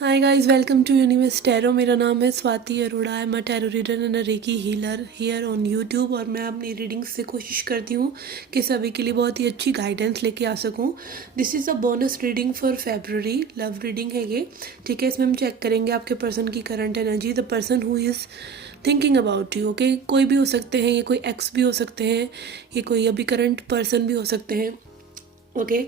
Hi guys, welcome to universe tarot. मेरा नाम है Swati Arora. I am a tarot reader and a reiki healer here on YouTube. और मैं अपनी रीडिंग्स से कोशिश करती हूँ कि सभी के लिए बहुत ही अच्छी गाइडेंस लेके आ सकूँ। This is a bonus reading for February, love reading है ये। ठीक है, इसमें हम चेक करेंगे आपके पर्सन की current energy, the person who is thinking about you. Okay, कोई भी हो सकते हैं, ये कोई एक्स भी हो सकते हैं, ये कोई अभी करंट पर्सन भी हो सकते हैं। ओके,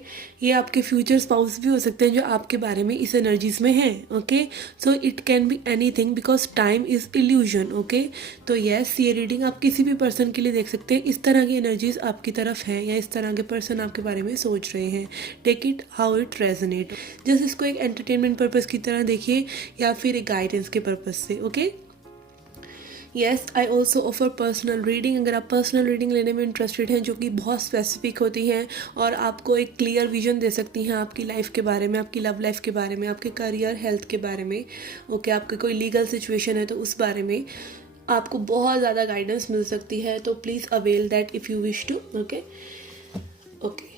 ये आपके फ्यूचर स्पाउस भी हो सकते हैं जो आपके बारे में इस एनर्जीज में हैं। Okay, so it can be anything because time is illusion. Okay, तो यस, ये रीडिंग आप किसी भी पर्सन के लिए देख सकते हैं। इस तरह की एनर्जीज आपकी तरफ है या इस तरह के पर्सन आपके बारे में सोच रहे हैं। Take it how it resonate. Just इसको एक एंटरटेनमेंट पर्पज़ की तरह देखिए या फिर एक गाइडेंस के पर्पज़ से। Okay, yes, I also offer personal reading. अगर आप पर्सनल रीडिंग लेने में इंटरेस्टेड हैं जो कि बहुत स्पेसिफिक होती हैं और आपको एक क्लियर विजन दे सकती हैं आपकी लाइफ के बारे में, आपकी लव लाइफ के बारे में, आपके करियर हेल्थ के बारे में। ओके, आपकी कोई लीगल सिचुएशन है तो उस बारे में आपको बहुत ज़्यादा गाइडेंस मिल सकती है। तो please avail that if you wish to. Okay okay,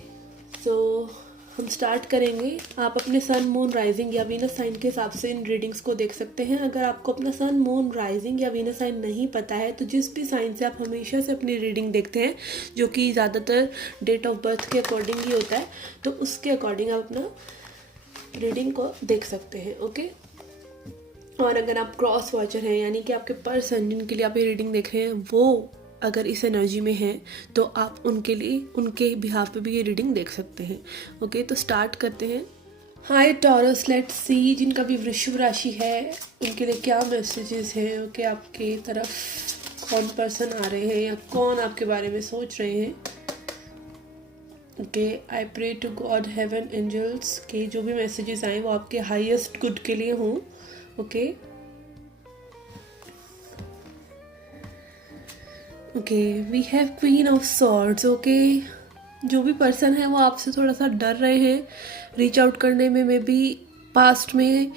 so हम स्टार्ट करेंगे। आप अपने सन मून राइजिंग या वीनस साइन के हिसाब से इन रीडिंग्स को देख सकते हैं। अगर आपको अपना सन मून राइजिंग या वीनस साइन नहीं पता है तो जिस भी साइन से आप हमेशा से अपनी रीडिंग देखते हैं, जो कि ज़्यादातर डेट ऑफ बर्थ के अकॉर्डिंग ही होता है, तो उसके अकॉर्डिंग आप अपना रीडिंग को देख सकते हैं। ओके, और अगर आप क्रॉस वॉचर हैं, यानी कि आपके पर्सन जिनके लिए आप ये रीडिंग देख रहे हैं, वो अगर इस एनर्जी में है तो आप उनके लिए, उनके बिहाफ पे भी ये रीडिंग देख सकते हैं। ओके, तो स्टार्ट करते हैं। हाय टॉरस, लेट्स सी जिनका भी वृश्चिक राशि है उनके लिए क्या मैसेजेस हैं। ओके, आपके तरफ कौन पर्सन आ रहे हैं या कौन आपके बारे में सोच रहे हैं। Okay, I pray to God heaven angels के जो भी मैसेजेस आए वो आपके हाईएस्ट गुड के लिए हों। Okay okay, we have queen of swords. Okay, जो भी पर्सन है वो आपसे थोड़ा सा डर रहे हैं रीच आउट करने में। मे बी पास्ट में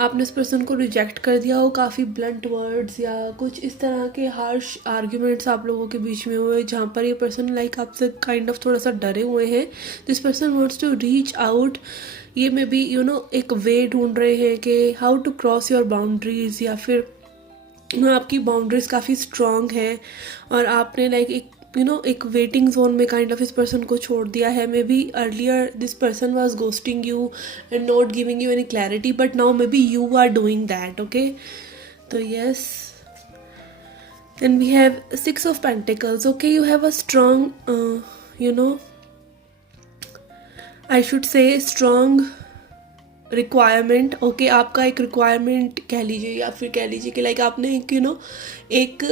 आपने उस पर्सन को रिजेक्ट कर दिया हो, काफ़ी ब्लंट वर्ड्स या कुछ इस तरह के हार्श आर्ग्यूमेंट्स आप लोगों के बीच में हुए जहाँ पर ये पर्सन लाइक आपसे काइंड ऑफ थोड़ा सा डरे हुए हैं। This person wants to reach out. ये मे बी एक वे ढूंढ रहे हैं कि how to cross your boundaries, या फिर आपकी बाउंड्रीज काफ़ी स्ट्रॉन्ग है और आपने लाइक एक वेटिंग जोन में काइंड ऑफ इस पर्सन को छोड़ दिया है। Maybe earlier this person was ghosting you and not giving you any clarity, but now maybe you are doing that. Okay, तो yes, then we have 6 of pentacles. Okay, you have a strong I should say strong requirement. Okay, आपका एक requirement कह लीजिए या फिर कह लीजिए कि लाइक आपने एक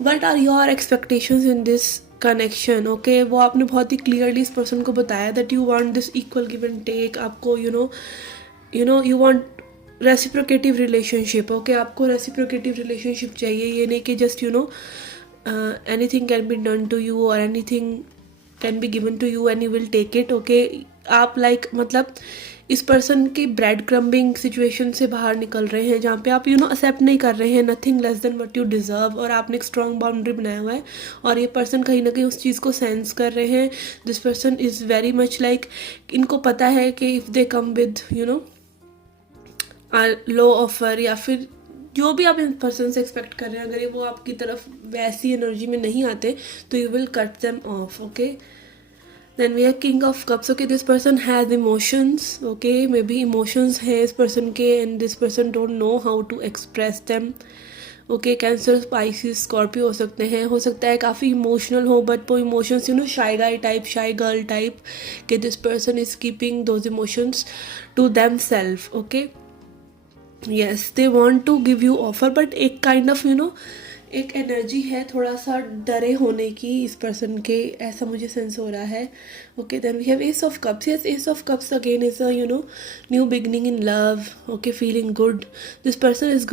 what are your expectations in this connection. Okay, वो आपने बहुत ही क्लियरली इस पर्सन को बताया that you want this equal give and take. आपको you want reciprocative relationship. Okay, आपको रेसिप्रोकेटिव रिलेशनशिप चाहिए। ये नहीं कि just anything can be done to you और anything can be given to you and you will take it. Okay, आप मतलब इस पर्सन की ब्रेड क्रम्बिंग सिचुएशन से बाहर निकल रहे हैं जहाँ पे आप एक्सेप्ट नहीं कर रहे हैं nothing less than what you deserve, और आपने एक स्ट्रॉन्ग बाउंड्री बनाया हुआ है और ये पर्सन कहीं ना कहीं उस चीज़ को सेंस कर रहे हैं। This person is very much like, इनको पता है कि if they come with low offer या फिर जो भी आप इन पर्सन से एक्सपेक्ट कर रहे हैं, अगर ये वो आपकी तरफ वैसी एनर्जी में नहीं आते तो you will cut them of. Okay, then we are king of cups. Okay, this person has emotions. Okay, maybe emotions है इस person के and this person don't know how to express them. Okay, Cancer, Pisces, Scorpio हो सकता है काफ़ी emotional हो, but वो emotions shy guy type, shy girl type, कि this person is keeping those emotions to themself. Okay, yes, they want to give you offer, but एक kind of एक energy है थोड़ा सा डरे होने की इस पर्सन के, ऐसा मुझे सेंस हो रहा है। Okay, then we have ace of cups. Yes, ace of cups again is a new beginning in love. Okay, feeling good. This person is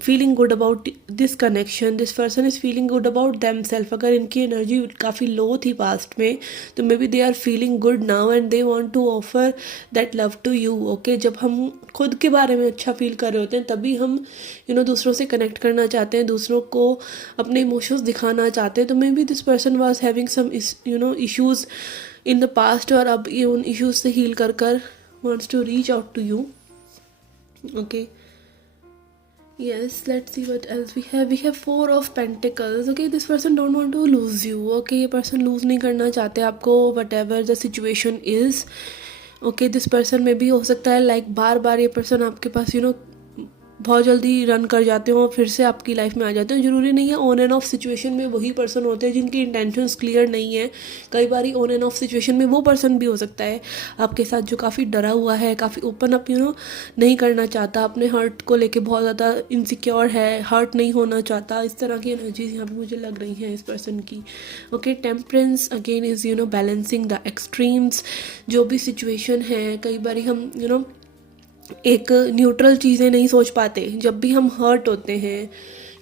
feeling good about this connection. This person is feeling good about themself. अगर इनकी energy काफ़ी low थी past में तो मे be they are feeling good now and they want to offer that love to you. Okay, जब हम खुद के बारे में अच्छा फील कर रहे होते हैं तभी हम दूसरों से कनेक्ट करना चाहते हैं, दूसरों को अपने इमोशंस दिखाना चाहते हैं। तो मे be this person was having some issues in the past और अब ये उन इश्यूज से हील कर wants to reach out to you. Okay. Yes, let's see what else we have. We have Four of Pentacles. Okay, this person don't want to lose you. Okay, ये person lose नहीं करना चाहते आपको, whatever the situation is. Okay, this person में भी हो सकता है like बार बार ये person आपके पास बहुत जल्दी रन कर जाते हो, फिर से आपकी लाइफ में आ जाते हैं. ज़रूरी नहीं है ऑन एंड ऑफ सिचुएशन में वही पर्सन होते हैं जिनकी इंटेंशंस क्लियर नहीं है. कई बार ऑन एंड ऑफ सिचुएशन में वो पर्सन भी हो सकता है आपके साथ जो काफ़ी डरा हुआ है, काफ़ी ओपन अप नहीं करना चाहता, अपने हर्ट को लेके बहुत ज़्यादा इनसिक्योर है, हर्ट नहीं होना चाहता. इस तरह की एनर्जीज यहाँ पे मुझे लग रही हैं इस पर्सन की. Okay, temperance again is balancing the extremes. जो भी सिचुएशन है, कई बार हम एक न्यूट्रल चीज़ें नहीं सोच पाते. जब भी हम हर्ट होते हैं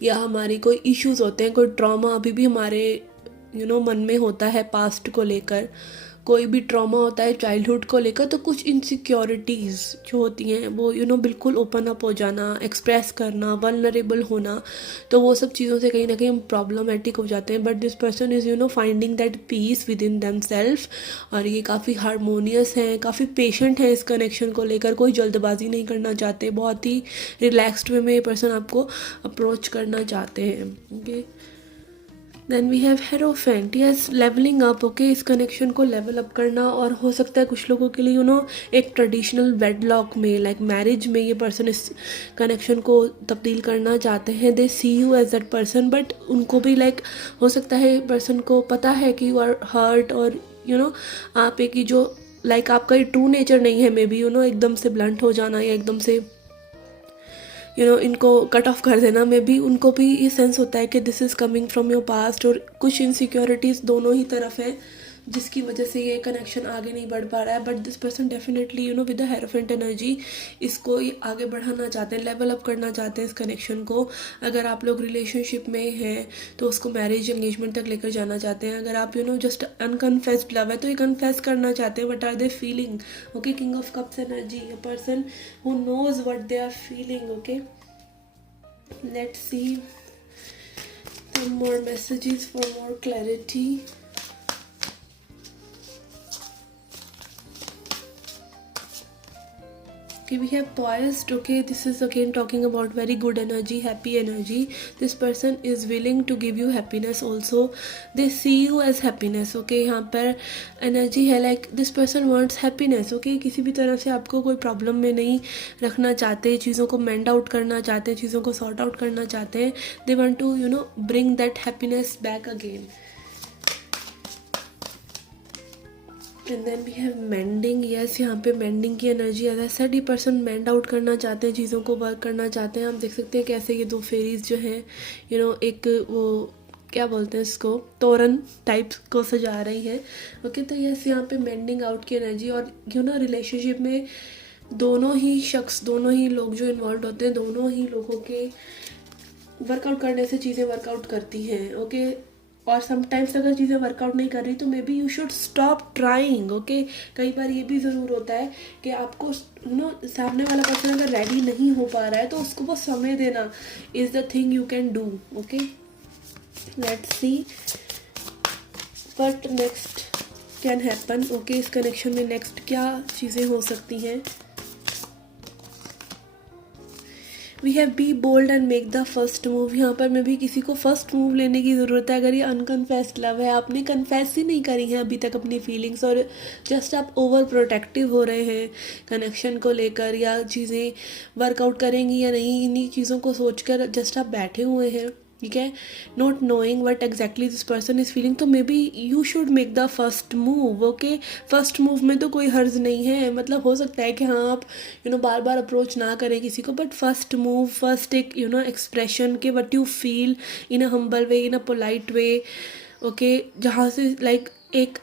या हमारी कोई इश्यूज होते हैं, कोई ट्रॉमा अभी भी हमारे मन में होता है पास्ट को लेकर, कोई भी ट्रॉमा होता है चाइल्डहुड को लेकर, तो कुछ इनसिक्योरिटीज़ जो होती हैं वो बिल्कुल ओपन अप हो जाना, एक्सप्रेस करना, वल्नरेबल होना, तो वो सब चीज़ों से कहीं ना कहीं हम प्रॉब्लमेटिक हो जाते हैं. But this person is finding that peace with in them self. और ये काफ़ी हारमोनियस हैं, काफ़ी पेशेंट हैं इस कनेक्शन को लेकर, कोई जल्दबाजी नहीं करना चाहते, बहुत ही रिलैक्सड वे में ये पर्सन आपको अप्रोच करना चाहते हैं. Okay, then we have hierophant. Yes, levelling up. Okay, इस कनेक्शन को लेवल अप करना. और हो सकता है कुछ लोगों के लिए एक ट्रेडिशनल वेडलॉक में, लाइक मैरिज में, ये पर्सन इस कनेक्शन को तब्दील करना चाहते हैं. They see you as that person, but उनको भी लाइक हो सकता है पर्सन को पता है कि यू आर हर्ट, और आप एक ही जो लाइक आपका ये ट्रू नेचर नहीं है, मे बी एकदम से ब्लंट हो जाना या एकदम से इनको कट ऑफ कर देना. में भी उनको भी ये सेंस होता है कि this is coming from your past, और कुछ इनसिक्योरिटीज़ दोनों ही तरफ है जिसकी वजह से ये कनेक्शन आगे नहीं बढ़ पा रहा है. But this person definitely with the hierophant energy इसको ये आगे बढ़ाना चाहते हैं, लेवल अप करना चाहते हैं इस कनेक्शन को. अगर आप लोग रिलेशनशिप में हैं तो उसको मैरिज एंगेजमेंट तक लेकर जाना चाहते हैं. अगर आप जस्ट अनकन्फेस्ड लव है तो ये कन्फेस करना चाहते हैं. What are they feeling? Okay, king of cups energy, a person who knows what they are feeling. Okay, let's see some more messages for more clarity. Okay, we have poised. Okay, this is again talking about very good energy, happy energy. This person is willing to give you happiness also. They see you as happiness. Okay, यहाँ पर energy है like this person wants happiness. Okay, किसी भी तरह से आपको कोई problem में नहीं रखना चाहते, चीज़ों को मेंड आउट करना चाहते हैं, चीज़ों को सॉर्ट आउट करना चाहते हैं. They want to bring that happiness back again. And then we have mending. Yes, यहाँ पे मेंडिंग की एनर्जी एज आई सेड, ये पर्सन मेंड आउट करना चाहते हैं, चीज़ों को वर्क करना चाहते हैं. आप देख सकते हैं कैसे ये दो फेरीज जो हैं एक वो क्या बोलते हैं इसको, तोरण टाइप को सजा रही है. ओके, तो यस, यहाँ पे मेंडिंग आउट की एनर्जी. और रिलेशनशिप में दोनों ही शख्स, दोनों ही लोग जो इन्वॉल्व होते हैं, दोनों ही लोगों के वर्कआउट करने से चीज़ें वर्कआउट करती हैं. ओके, और समटाइम्स अगर चीज़ें वर्कआउट नहीं कर रही तो may be you should stop trying. Okay, कई बार ये भी ज़रूर होता है कि आपको सामने वाला पर्सन अगर रेडी नहीं हो पा रहा है तो उसको वो समय देना is the thing you can do. Okay, let's see what next can happen. Okay, इस कनेक्शन में नेक्स्ट क्या चीज़ें हो सकती हैं. We have be bold and make the first move. यहाँ पर में भी किसी को फर्स्ट मूव लेने की ज़रूरत है. अगर ये अनकन्फेस्ड लव है, आपने कन्फेस ही नहीं करी है अभी तक अपनी फीलिंग्स, और जस्ट आप ओवर प्रोटेक्टिव हो रहे हैं कनेक्शन को लेकर, या चीज़ें वर्कआउट करेंगी या नहीं, इन्हीं चीज़ों को सोचकर जस्ट आप बैठे हुए हैं. ठीक है, not knowing what exactly this person is feeling. तो may be you should make the first move. Okay, first move में तो कोई हर्ज नहीं है. मतलब हो सकता है कि हाँ आप बार बार अप्रोच ना करें किसी को, बट फर्स्ट मूव, फर्स्ट एक एक्सप्रेशन के what you feel in a humble way, in a polite way. Okay, जहाँ से लाइक एक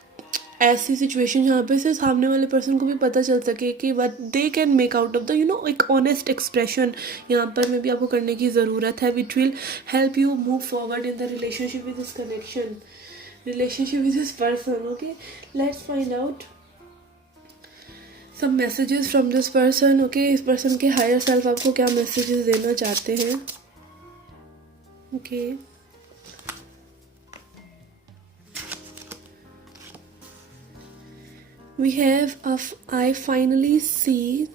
ऐसी सिचुएशन जहाँ पे से सामने वाले पर्सन को भी पता चल सके कि what they can make out of the एक ऑनेस्ट एक्सप्रेशन यहाँ पर में भी आपको करने की ज़रूरत है, which will help you move forward in the relationship with this connection, relationship with this person. Okay, let's find out some messages from this person. Okay, इस पर्सन के हायर सेल्फ आपको क्या मैसेजेस देना चाहते हैं. Okay, we have I finally see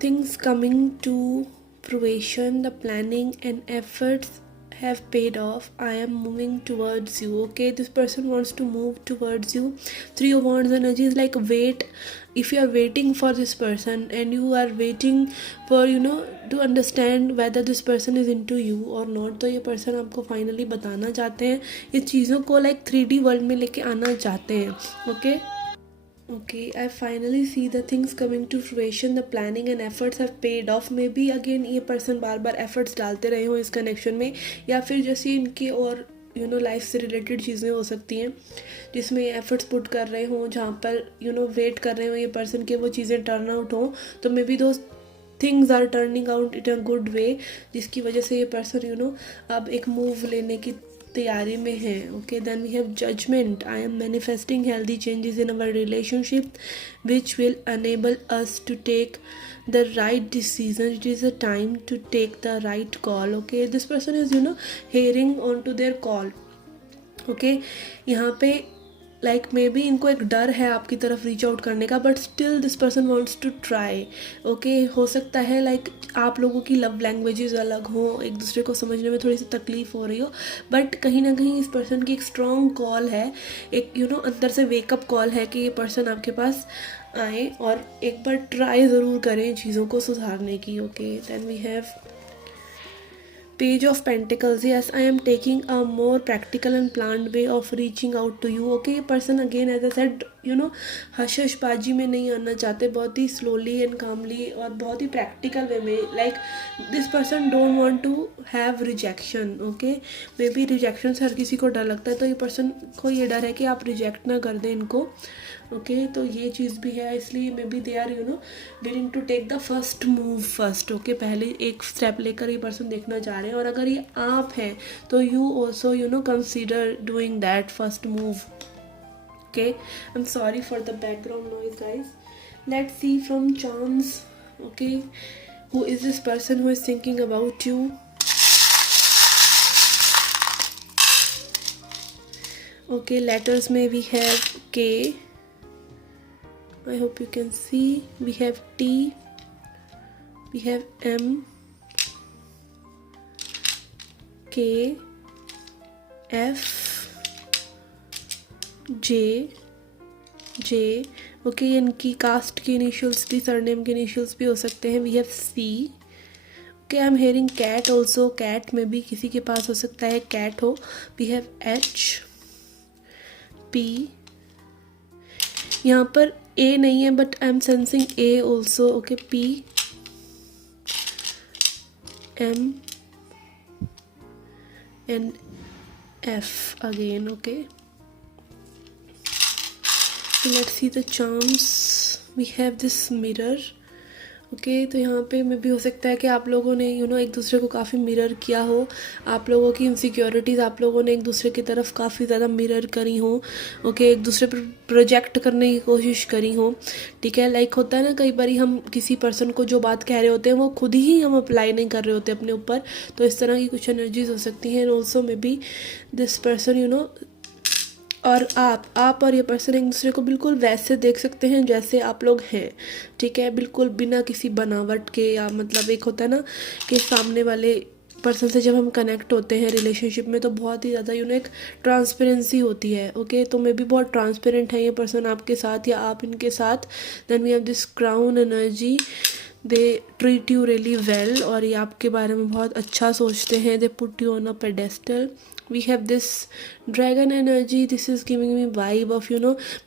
things coming to fruition, the planning and efforts have paid off. I am moving towards you. Okay, this person wants to move towards you. Three of Wands energy is like wait. If you are waiting for this person and you are waiting for to understand whether this person is into you or not, तो ये person आपको finally बताना चाहते हैं, ये चीज़ों को like 3D world में लेके आना चाहते हैं. Okay. Okay, I finally see the things coming to fruition. The planning and efforts have paid off. Maybe again ये person बार बार efforts डालते रहे हो इस connection में, या फिर जैसे इनके और लाइफ से रिलेटेड चीज़ें हो सकती हैं जिसमें ये एफर्ट्स पुट कर रहे हो, जहाँ पर वेट कर रहे हो ये पर्सन के वो चीज़ें टर्न आउट हो. तो मे बी दो things are turning out in a good way, जिसकी वजह से ये पर्सन अब एक मूव लेने की तैयारी में है. Okay, then we have judgement. I am manifesting healthy changes in our relationship which will enable us to take the right decision. It is a time to take the right call. Okay, this person is hearing on to their call. Okay, यहाँ पे like may be इनको एक डर है आपकी तरफ reach out करने का, but still this person wants to try. Okay, हो सकता है लाइक आप लोगों की लव लैंग्वेजेस अलग हो, एक दूसरे को समझने में थोड़ी सी तकलीफ हो रही हो, बट कहीं ना कहीं इस पर्सन की एक स्ट्रॉन्ग कॉल है, एक अंदर से वेकअप कॉल है कि ये पर्सन आपके पास आए और एक बार ट्राई ज़रूर करें चीज़ों को सुधारने की. Okay, then we have Page of Pentacles. Yes, I am taking a more practical and planned way of reaching out to you. Okay, person again as I said hush बाजी में नहीं आना चाहते, बहुत ही स्लोली एंड कामली और बहुत ही practical way में. Like this person don't want to have rejection. Okay, may be rejection से हर किसी को डर लगता है, तो ये पर्सन को ये डर है कि आप रिजेक्ट ना कर दें इनको. ओके, तो ये चीज़ भी है, इसलिए may be they are willing to take the first move first. Okay, पहले एक स्टेप लेकर ये पर्सन देखना चाह रहे हैं, और अगर ये आप हैं तो you also consider doing that first move. Okay, I'm sorry for the background noise, guys. Let's see from charms. Okay, who is this person who is thinking about you? Okay, letters may we have K. I hope you can see. We have T. We have M. K. F. J. Okay, इनकी caste की initials भी, surname के initials भी हो सकते हैं. We have C. Okay, I am hearing Kat also. Kat में भी किसी के पास हो सकता है कैट हो. We have H. पी. यहाँ पर ए नहीं है, but I am sensing A also. Okay, P. M and F again. Okay, let's see the charms. We have this mirror. ओके, तो यहाँ पे में भी हो सकता है कि आप लोगों ने एक दूसरे को काफ़ी मिरर किया हो, आप लोगों की इनसिक्योरिटीज़ आप लोगों ने एक दूसरे की तरफ काफ़ी ज़्यादा मिरर करी हो. ओके, एक दूसरे पर प्रोजेक्ट करने की कोशिश करी हो. ठीक है, लाइक होता है ना कई बार हम किसी पर्सन को जो बात कह रहे होते हैं वो खुद ही हम अप्लाई नहीं कर रहे होते अपने ऊपर, तो इस तरह की कुछ एनर्जीज हो सकती हैं. And also may be this person और आप और ये पर्सन एक दूसरे को बिल्कुल वैसे देख सकते हैं जैसे आप लोग हैं. ठीक है, बिल्कुल बिना किसी बनावट के, या मतलब एक होता है ना कि सामने वाले पर्सन से जब हम कनेक्ट होते हैं रिलेशनशिप में तो बहुत ही ज़्यादा एक ट्रांसपेरेंसी होती है. ओके, तो मे भी बहुत ट्रांसपेरेंट है ये पर्सन आपके साथ या आप इनके साथ. Then we have this crown energy. They treat you really well, और ये आपके बारे में बहुत अच्छा सोचते हैं. They put you on a pedestal. We have this dragon energy. This is giving me vibe of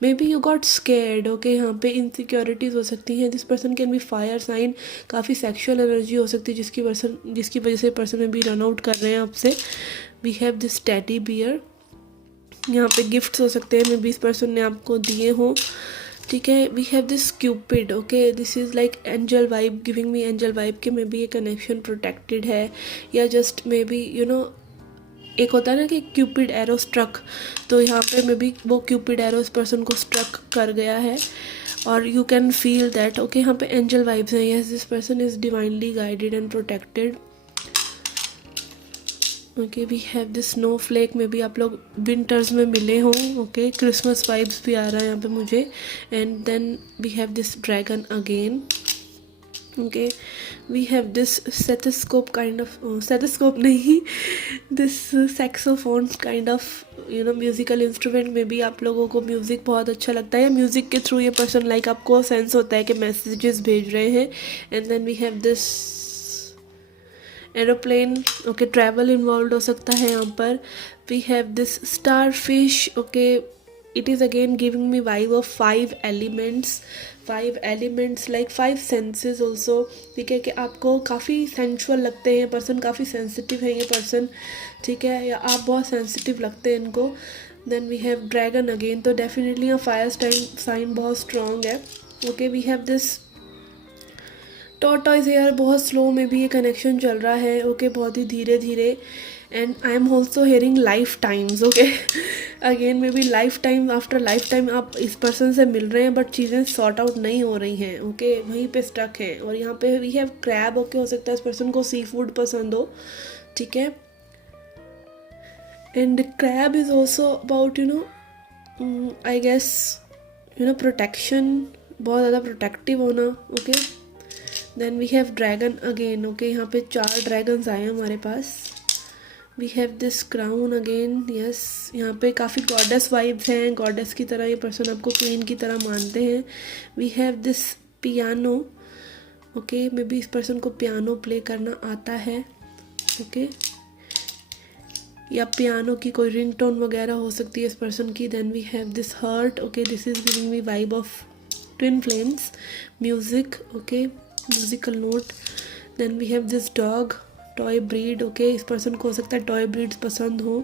maybe you got scared. Okay, यहाँ पे insecurities हो सकती हैं. This person can be fire sign. काफ़ी sexual energy हो सकती है जिसकी वजह से person में भी run out कर रहे हैं आपसे. We have this teddy bear. यहाँ पे गिफ्ट्स हो सकते हैं, मे बी इस पर्सन ने आपको दिए हों. ठीक है, we have this cupid. Okay, this is like angel vibe, giving me angel vibe कि मे बी ये कनेक्शन प्रोटेक्टेड है, या जस्ट मे बी एक होता है ना कि क्यूपिड एरो स्ट्रक, तो यहाँ पे मे बी वो क्यूपिड एरो इस पर्सन को स्ट्रक कर गया है और you can feel that. Okay, यहाँ पे एंजल वाइब्स हैं. Yes, this person is divinely guided and protected. Okay, we have this snowflake. में भी आप लोग विंटर्स में मिले हों. ओके, क्रिसमस वाइब्स भी आ रहा है यहाँ पे मुझे. And then we have this dragon again. Okay, we have this stethoscope kind of stethoscope nahi, this saxophone kind of musical instrument में भी आप लोगों को म्यूज़िक बहुत अच्छा लगता है या म्यूज़िक के थ्रू ये पर्सन लाइक आपको सेंस होता है कि मैसेजेस भेज रहे हैं. And then we have this aeroplane. Okay, travel involve हो सकता है यहाँ पर. We have this star fish. Okay, it is again giving me vibe of 5 elements like 5 senses also. ठीक है कि आपको काफ़ी सेंसुअल लगते हैं पर्सन, काफ़ी सेंसिटिव है ये पर्सन, ठीक है, या आप बहुत सेंसिटिव लगते हैं इनको. Then we have dragon again, तो डेफिनेटली यहाँ फायर साइन बहुत स्ट्रॉन्ग है. Okay, we have this tortoise here, बहुत स्लो में भी ये कनेक्शन चल रहा है. ओके, बहुत ही धीरे धीरे. And I am also hearing life times. Okay, again may be life time after life time आप इस पर्सन से मिल रहे हैं बट चीज़ें सॉर्ट आउट नहीं हो रही हैं. ओके, वहीं पे स्टक हैं. और यहाँ पे वी हैव क्रैब. ओके, हो सकता है इस पर्सन को सी फूड पसंद हो, ठीक है. And crab is also about I guess protection, बहुत ज़्यादा प्रोटेक्टिव होना. Okay, then we have dragon again. Okay, यहाँ पे 4 ड्रैगन्स आए हैं हमारे पास. We have this crown again. Yes, यहाँ पे काफ़ी गॉडेस वाइब्स हैं, गॉडेस की तरह ये पर्सन आपको क्वीन की तरह मानते हैं. We have this piano. Okay, may be इस पर्सन को पियानो प्ले करना आता है. ओके, या पियानो की कोई रिंगटोन वगैरह हो सकती है इस पर्सन की. Then we have this heart. Okay, this is giving me vibe of twin flames, music. Okay, musical note. Then we have this dog, toy breed. Okay, इस पर्सन को हो सकता है टॉय ब्रीड्स पसंद हो,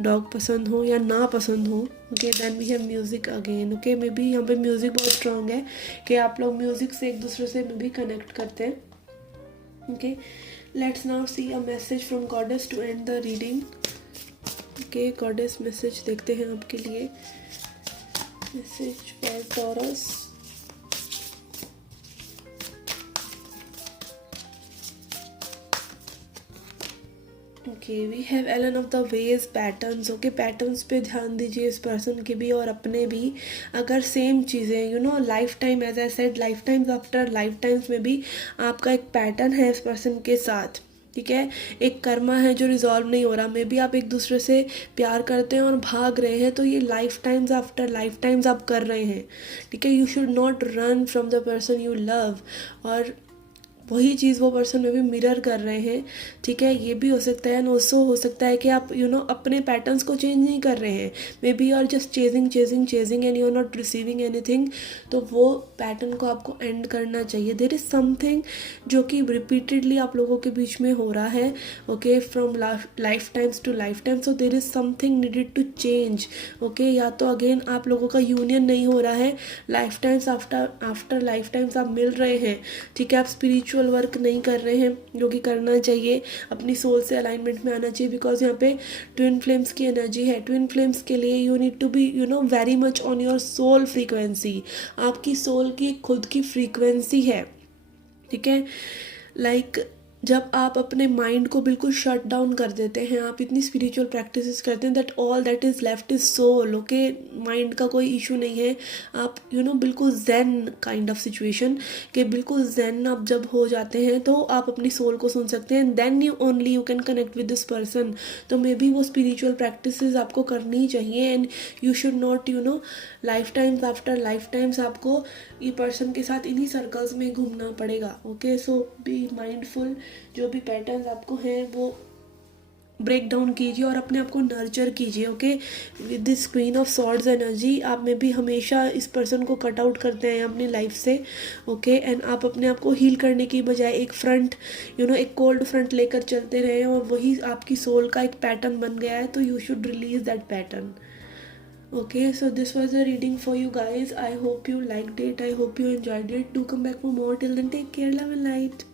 डॉग पसंद हो या ना पसंद हो. Okay, then we have music again. Okay, may be यहाँ पे म्यूज़िक बहुत स्ट्रॉन्ग है कि आप लोग म्यूज़िक से एक दूसरे से मे बी कनेक्ट करते हैं. Okay, let's now see a message from goddess to end the reading. Okay, goddess message देखते हैं आपके लिए. Message for Taurus. Okay, we have Allen of the ways, patterns. Okay, patterns पे ध्यान दीजिए इस पर्सन के भी और अपने भी. अगर सेम चीज़ें life time, as I said, life times after life times में भी आपका एक पैटर्न है इस पर्सन के साथ, ठीक है, एक कर्मा है जो रिजॉल्व नहीं हो रहा. मे बी आप एक दूसरे से प्यार करते हैं और भाग रहे हैं, तो ये life times after life times आप कर रहे हैं, ठीक है. You should not run from the person you love. और वही चीज़ वो पर्सन में भी मिरर कर रहे हैं, ठीक है. ये भी हो सकता है. एंड ऑल्सो हो सकता है कि आप अपने पैटर्न्स को चेंज नहीं कर रहे हैं. Maybe you are just chasing and you are not receiving anything. तो वो पैटर्न को आपको एंड करना चाहिए. देयर इज़ समथिंग जो कि रिपीटेडली आप लोगों के बीच में हो रहा है. Okay, from life times to life time. So there is something needed to change. Okay, या तो अगेन आप लोगों का यूनियन नहीं हो रहा है, life times after life times आप मिल रहे हैं, ठीक है. आप स्पिरिचुअल वर्क नहीं कर रहे हैं जो कि करना चाहिए. अपनी सोल से अलाइनमेंट में आना चाहिए, बिकॉज यहाँ पे ट्विन फ्लेम्स की एनर्जी है. ट्विन फ्लेम्स के लिए you need to be very much on your soul frequency. आपकी सोल की खुद की फ्रीक्वेंसी है, ठीक है. लाइक जब आप अपने माइंड को बिल्कुल शट डाउन कर देते हैं, आप इतनी स्पिरिचुअल प्रैक्टिसेस करते हैं that all that is left is soul. Okay, mind का कोई इशू नहीं है. आप बिल्कुल ज़ेन काइंड ऑफ सिचुएशन कि बिल्कुल ज़ेन आप जब हो जाते हैं तो आप अपनी सोल को सुन सकते हैं. Then you only you can connect with this person. तो मे बी वो स्पिरिचुअल प्रैक्टिसेस आपको करनी चाहिए. And you should not life times after life times आपको ये पर्सन के साथ इन्हीं सर्कल्स में घूमना पड़ेगा. Okay, so be mindful. जो भी पैटर्न्स आपको हैं वो ब्रेक डाउन कीजिए और अपने आप को नर्चर कीजिए. Okay, with this queen of swords energy आप में भी हमेशा इस पर्सन को कट आउट करते हैं अपनी लाइफ से. ओके, एंड आप अपने आप को हील करने की बजाय एक फ्रंट एक कोल्ड फ्रंट लेकर चलते रहे और वही आपकी सोल का एक पैटर्न बन गया है. तो you should release that pattern. Okay, so this was a reading for you guys. I hope you liked it. I hope you enjoyed it. Do come back for more. Till then, take care. Love and light.